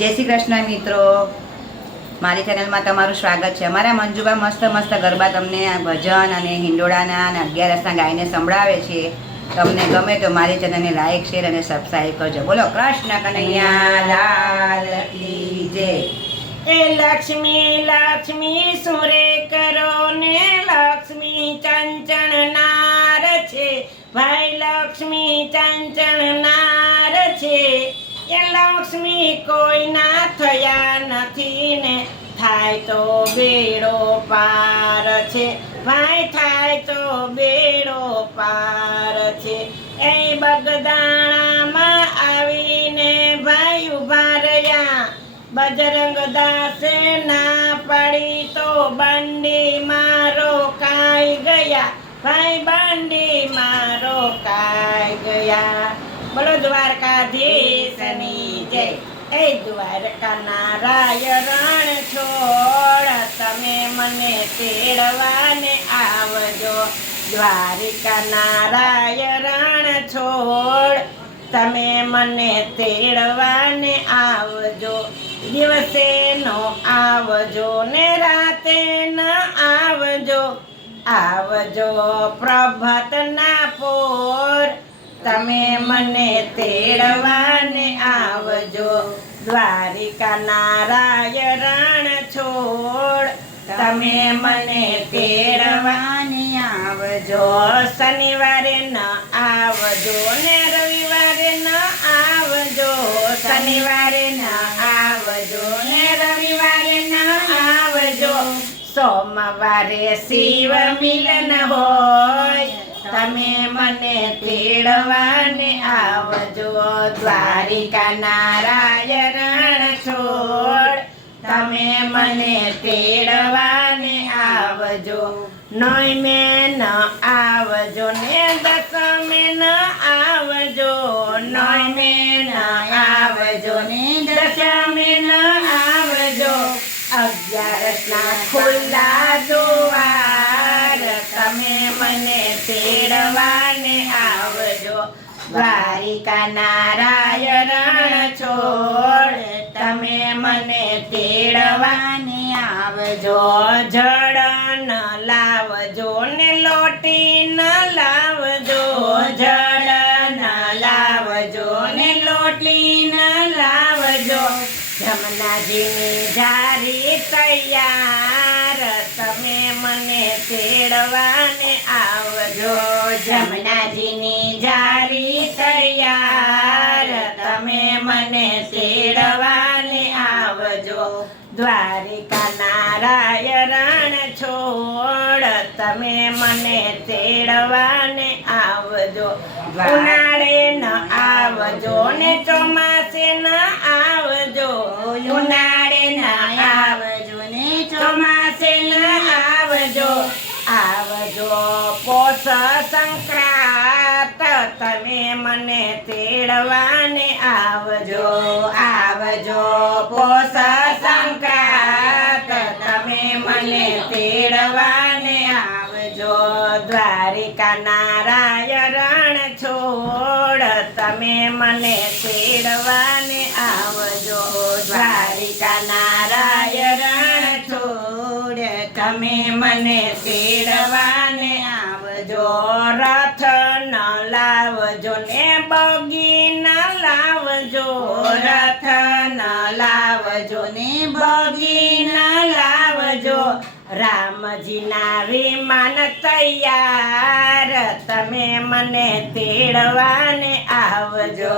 જય શ્રી કૃષ્ણ મિત્રો. મારી ચેનલમાં તમારું સ્વાગત છે. અમારા મંજુબા મસ્ત મસ્ત ગરબા તમને ભજન અને હિંડોળાના અને અગિયારસના ગાઈને સંભળાવે છે. તમને ગમે તો મારી ચેનલને લાઈક, શેર અને સબસ્ક્રાઈબ કરજો. બોલો, કૃષ્ણ કનૈયા, લાલ કી જય. એ લક્ષ્મી લક્ષ્મી, સુરે કરો ને લક્ષ્મી ચંચણ નાર છે. ભાઈ લક્ષ્મી ચંચણ નાર એ લક્ષ્મી કોઈના થયા નથી ને. થાય તો બેડો પાર છે. ભાઈ થાય તો બેડો પાર છે. એ બગદાણામાં આવીને ભાઈ ઊભા રહ્યા. બજરંગ દાસે ના પડી તો બંડી મારો કાઈ ગયા. ભાઈ બંડી મારો કાઈ ગયા. બોલો દ્વારકાધીશની જય એ દ્વારકાના રાય રણ છોડ તમે મને તેડવાને આવજો. દ્વારિકાના રાય છોડ તમે મને તેડવાને આવજો. દિવસે નો આવજો ને રાતે ન આવજો. આવજો પ્રભાતના પોર, તમે મને તેડવાને આવજો. દ્વારિકાના રાય રણ છોડ તમે મને તેરવાની આવજો શનિવારે ન આવજો ને રવિવારે ન આવજો શનિવારે ન આવજો ને રવિવારે ન આવજો. સોમવારે શિવ મિલન હોય તમે મને તેડવાને આવજો, દ્વારિકા નારાયણ છોડ. તમે મને તેડવાને આવજો, નોય મેં ન આવજો, ને દસમે ન આવજો, નોય મેં ન આવજો, ને દસમે ન આવજો. અગિયારસના ખુલ્લા દુવાર તમે મને તેડવાને આવજો દ્વારિકા નારાયણ છોડ, તમે મને તેડવાની આવજો, જળ ન લાવજો ને લોટી ન લાવજો, જળ ન લાવજો ને લોટલી ન લાવજો. જમનાજીની જારી તૈયાર, તમે મને તેડવાને આવજો. જમનાજીની મને તેડવાને આવજો. દ્વારિકા નારાયણ છોડ, તમે મને તેડવાને આવજો. ઉનાળે ન આવજો ને ચોમાસે તમે મને તેડવાને આવજો આવજો. પોષ સંક્રાંત તમે મને તેડવાને આવજો. દ્વારિકા નારાયણ છોડ, તમે મને તેડવાને આવજો. દ્વારિકા નારાયણ છોડ, તમે મને તેડવાને ને બગી ન લાવજો, રથ ન લાવજો, ને બગીના લાવજો. રામજીના વિમાન તૈયાર, તમે મને તેડવાને આવજો.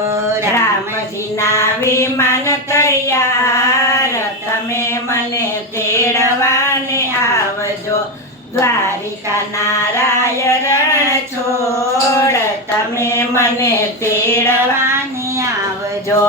રામજીના વિમાન તૈયાર, તમે મને તેડવાને આવજો. દ્વારિકા નારાયણ છોડ તમે મને તેડવાની આવજો,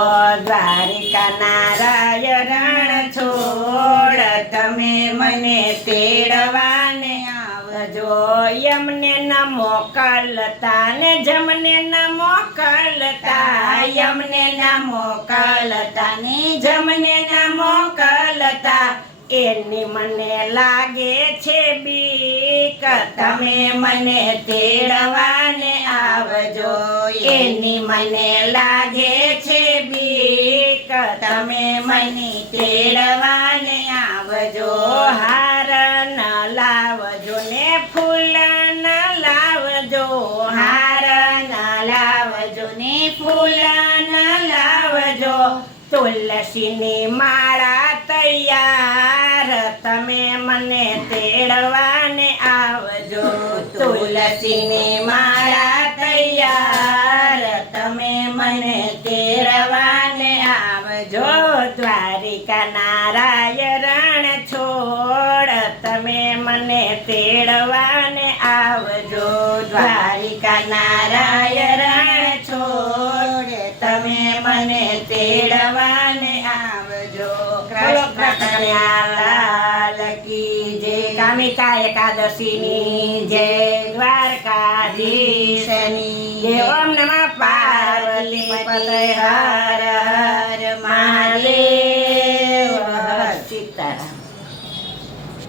દ્વારિકા નારાયણ છોડ. તમે મને તેડવાને આવજો, યમને ન મોકલતા ને જમને ન મોકલતા યમને ન મોકલતા ને જમને ન મોકલતા એની મને લાગે છે બીક. તમે મને તેડવાને આવજો. એની મને લાગે છે બીક. તમે મને તેડવાને આવજો. હાર ન લાવજો ને ફૂલ ન લાવજો. હાર ન લાવજો ને ફૂલ ન લાવજો. તુલસીની માળા તૈયાર તમે મને તેડવાને આવજો. તુલસીની માળા તૈયાર, તમે મને તેડવાને આવજો. દ્વારિકા નારાયણ છોડ, તમે મને તેડવાને આવજો. દ્વારિકા નારાયણ છોડ, તમે મને તેડવાને આવજો કૃષ્ણ કન્યા કી જય કામિકા એકાદશીની જય દ્વારકાધીશની ઓમ નમઃ પાર્વતી પતય હર